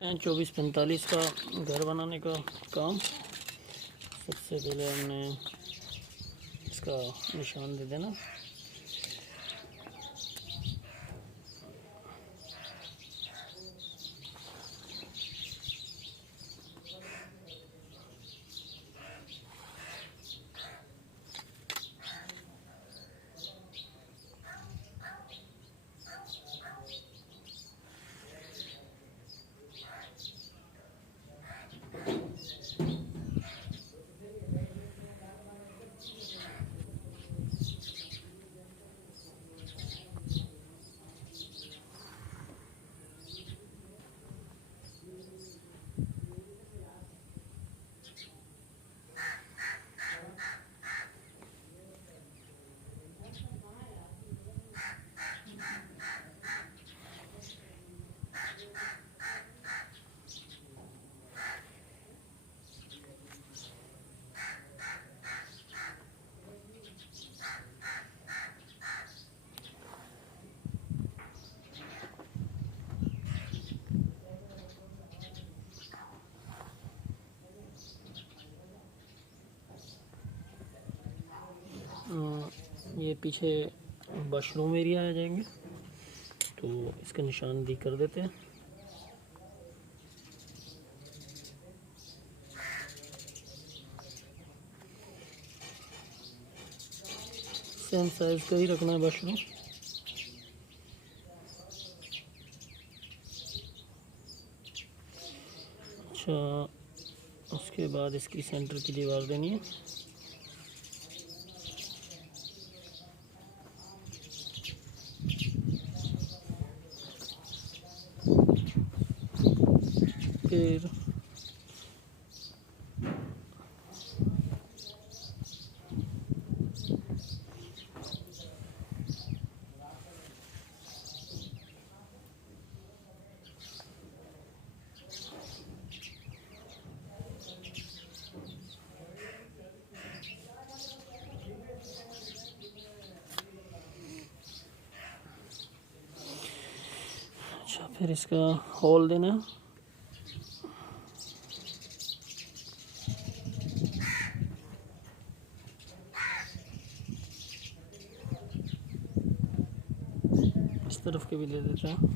2445 का घर बनाने का काम। सबसे पहले हमने इसका निशान दे देना। ये पीछे वॉशरूम एरिया आ जाएंगे, तो इसका निशान दी कर देते हैं। सेम साइज का ही रखना है वॉशरूम। अच्छा, उसके बाद इसकी सेंटर की दीवार देनी है। फिर फिर इसका होल देना है। इस तरफ के भी दे देते हैं।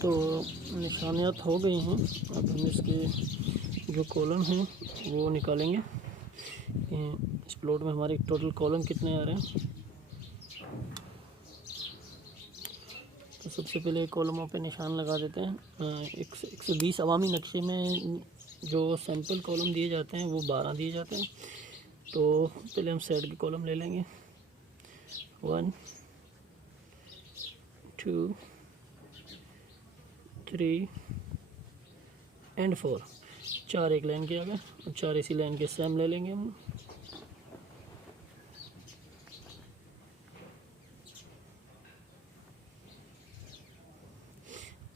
तो निशानियात हो गई हैं। अब हम इसके जो कॉलम हैं वो निकालेंगे। इस प्लॉट में हमारे टोटल कॉलम कितने आ रहे हैं, तो सबसे पहले कॉलमों पे निशान लगा देते हैं। 120 अवामी नक्शे में जो सैंपल कॉलम दिए जाते हैं वो 12 दिए जाते हैं। तो पहले हम साइड के कॉलम ले लेंगे। 1 2 3 एंड 4, 4 एक लाइन के आ गए और 4 इसी लाइन के सेम ले लेंगे हम।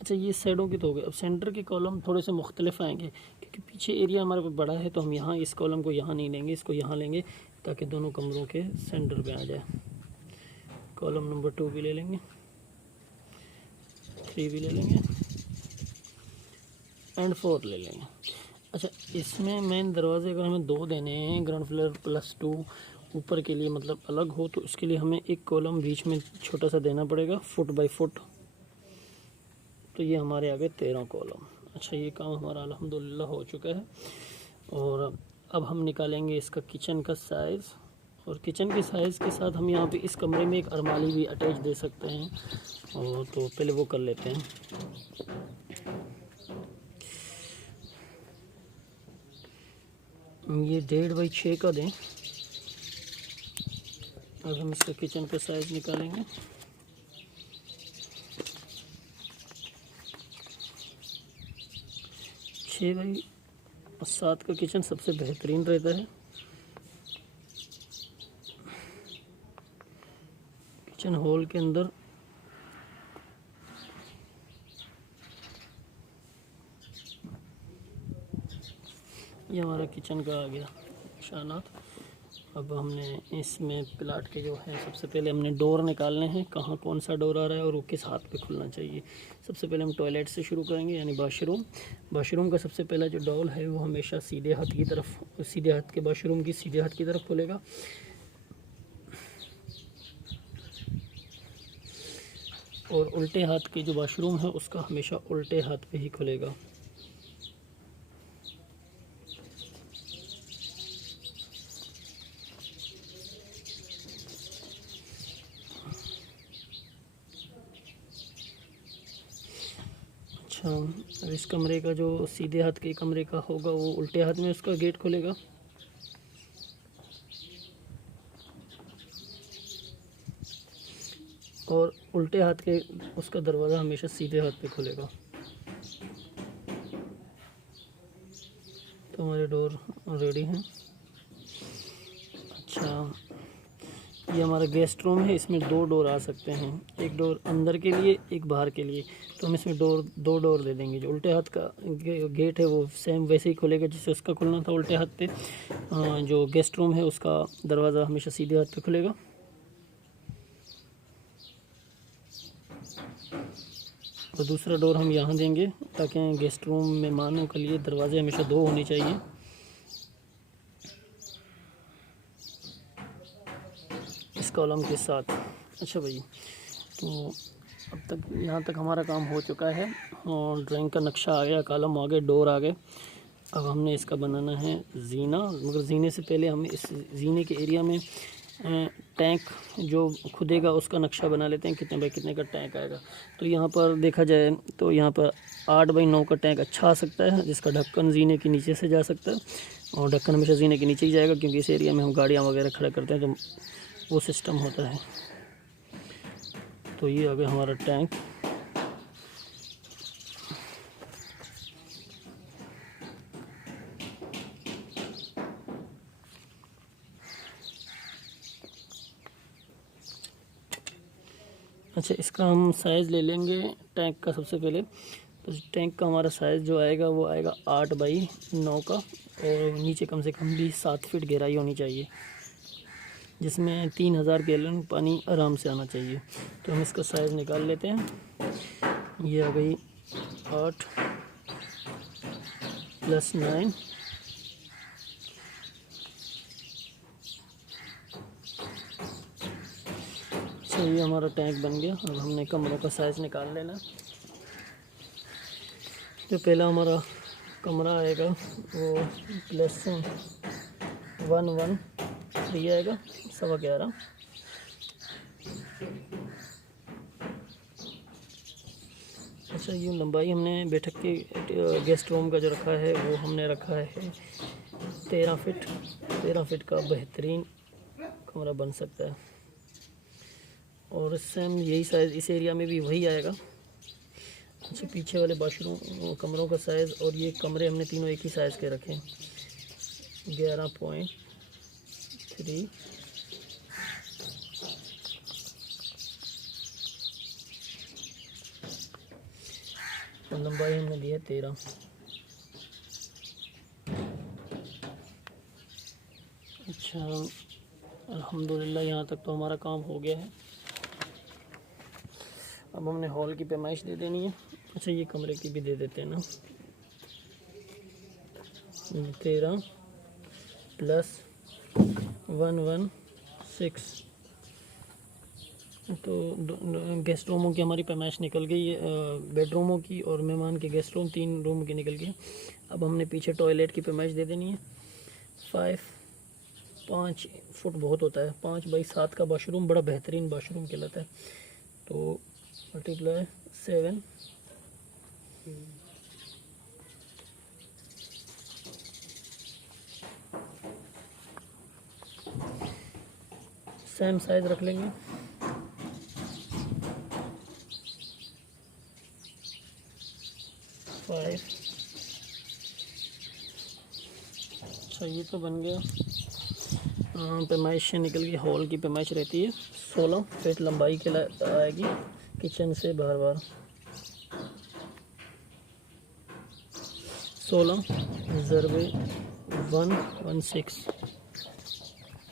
अच्छा, ये साइडों के तो हो गए। अब सेंटर के कॉलम थोड़े से मुख्तलिफ आएंगे, क्योंकि पीछे एरिया हमारे पास बड़ा है, तो हम यहाँ इस कॉलम को यहाँ नहीं लेंगे, इसको यहाँ लेंगे, ताकि दोनों कमरों के सेंटर पे आ जाए। कॉलम नंबर 2 भी ले लेंगे, 3 भी ले लेंगे एंड 4 ले लेंगे। अच्छा, इसमें मेन दरवाजे अगर हमें 2 देने हैं, ग्राउंड फ्लोर +2 ऊपर के लिए, मतलब अलग हो, तो इसके लिए हमें एक कॉलम बीच में छोटा सा देना पड़ेगा, फुट बाय फुट। तो ये हमारे आ गए 13 कॉलम। अच्छा, ये काम हमारा अल्हम्दुलिल्लाह हो चुका है। और अब हम निकालेंगे इसका किचन का साइज़, और किचन के साइज़ के साथ हम यहाँ पे इस कमरे में एक अलमारी भी अटैच दे सकते हैं। और तो पहले वो कर लेते हैं। ये 1.5 बाई 6 का दें। अब हम इसका किचन का साइज़ निकालेंगे। 6 बाई 7 का किचन सबसे बेहतरीन रहता है। किचन हॉल के अंदर ये हमारा किचन का आ गया निशानात। अब हमने इसमें प्लाट के जो है सबसे पहले हमने डोर निकालने हैं, कहाँ कौन सा डोर आ रहा है और वो किस हाथ पे खुलना चाहिए। सबसे पहले हम टॉयलेट से शुरू करेंगे, यानी वाशरूम। वाशरूम का सबसे पहला जो डोर है वो हमेशा सीधे हाथ की तरफ, सीधे हाथ के वाशरूम की सीधे हाथ की तरफ खुलेगा। और उल्टे हाथ के जो वाशरूम है उसका हमेशा उल्टे हाथ पे ही खुलेगा। अच्छा, अब इस कमरे का जो सीधे हाथ के कमरे का होगा वो उल्टे हाथ में उसका गेट खुलेगा। और उल्टे हाथ के उसका दरवाज़ा हमेशा सीधे हाथ पे खुलेगा। तो हमारे डोर रेडी हैं। अच्छा, ये हमारा गेस्ट रूम है, इसमें दो डोर आ सकते हैं, एक डोर अंदर के लिए एक बाहर के लिए। तो हम इसमें दो डोर दे देंगे। जो उल्टे हाथ का गेट है वो सेम वैसे ही खुलेगा जैसे उसका खुलना था उल्टे हाथ पे। जो गेस्ट रूम है उसका दरवाज़ा हमेशा सीधे हाथ पे खुलेगा। और दूसरा डोर हम यहाँ देंगे ताकि गेस्ट रूम मेहमानों के लिए दरवाजे हमेशा दो होने चाहिए। इस कॉलम के साथ। अच्छा भाई, तो अब तक यहाँ तक हमारा काम हो चुका है और ड्राइंग का नक्शा आ गया, कॉलम आ गए, डोर आ गए। अब हमने इसका बनाना है जीना, मगर जीने से पहले हम इस जीने के एरिया में टैंक जो खुदेगा उसका नक्शा बना लेते हैं, कितने बाई कितने का टैंक आएगा। तो यहाँ पर देखा जाए तो यहाँ पर 8 बाई 9 का टैंक अच्छा आ सकता है, जिसका ढक्कन जीने के नीचे से जा सकता है। और ढक्कन हमेशा जीने के नीचे ही जाएगा क्योंकि इस एरिया में हम गाड़ियाँ वगैरह खड़ा करते हैं तो वो सिस्टम होता है। तो ये आ गया हमारा टैंक। अच्छा, इसका हम साइज़ ले लेंगे टैंक का सबसे पहले। तो टैंक का हमारा साइज़ जो आएगा वो आएगा 8 बाई 9 का, और नीचे कम से कम भी 7 फीट गहराई होनी चाहिए, जिसमें 3000 गैलन पानी आराम से आना चाहिए। तो हम इसका साइज़ निकाल लेते हैं। ये आ गई 8 + 9 तो ये हमारा टैंक बन गया। अब हमने कमरों का साइज़ निकाल लेना। जो पहला हमारा कमरा आएगा वो +113 आएगा, 11.25। अच्छा, ये लंबाई हमने बैठक के गेस्ट रूम का जो रखा है वो हमने रखा है 13 फीट। 13 फीट का बेहतरीन कमरा बन सकता है। और सेम यही साइज़ इस एरिया में भी वही आएगा। अच्छा, पीछे वाले बाथरूम कमरों का साइज़ और ये कमरे हमने तीनों एक ही साइज़ के रखे हैं, 11.3। और लंबाई हमने दी है 13। अच्छा, अल्हम्दुलिल्लाह यहाँ तक तो हमारा काम हो गया है। अब हमने हॉल की पैमाइश दे देनी है। अच्छा, ये कमरे की भी दे देते हैं ना, 13 + 116। तो गेस्ट रूमों की हमारी पैमाइश निकल गई है, बेडरूमों की और मेहमान के गेस्ट रूम 3 रूम की निकल गई। अब हमने पीछे टॉयलेट की पैमाइश दे देनी है। 5 फुट बहुत होता है, 5 बाई 7 का वाशरूम बड़ा बेहतरीन वाशरूम कहलाता है। तो × 7 सेम साइज रख लेंगे। 5। अच्छा, ये तो बन गया। पैमाइश से निकल गई, हॉल की पैमाइश रहती है 16 फीट लंबाई के आएगी किचन से बार बार। 16 ज़रबे 116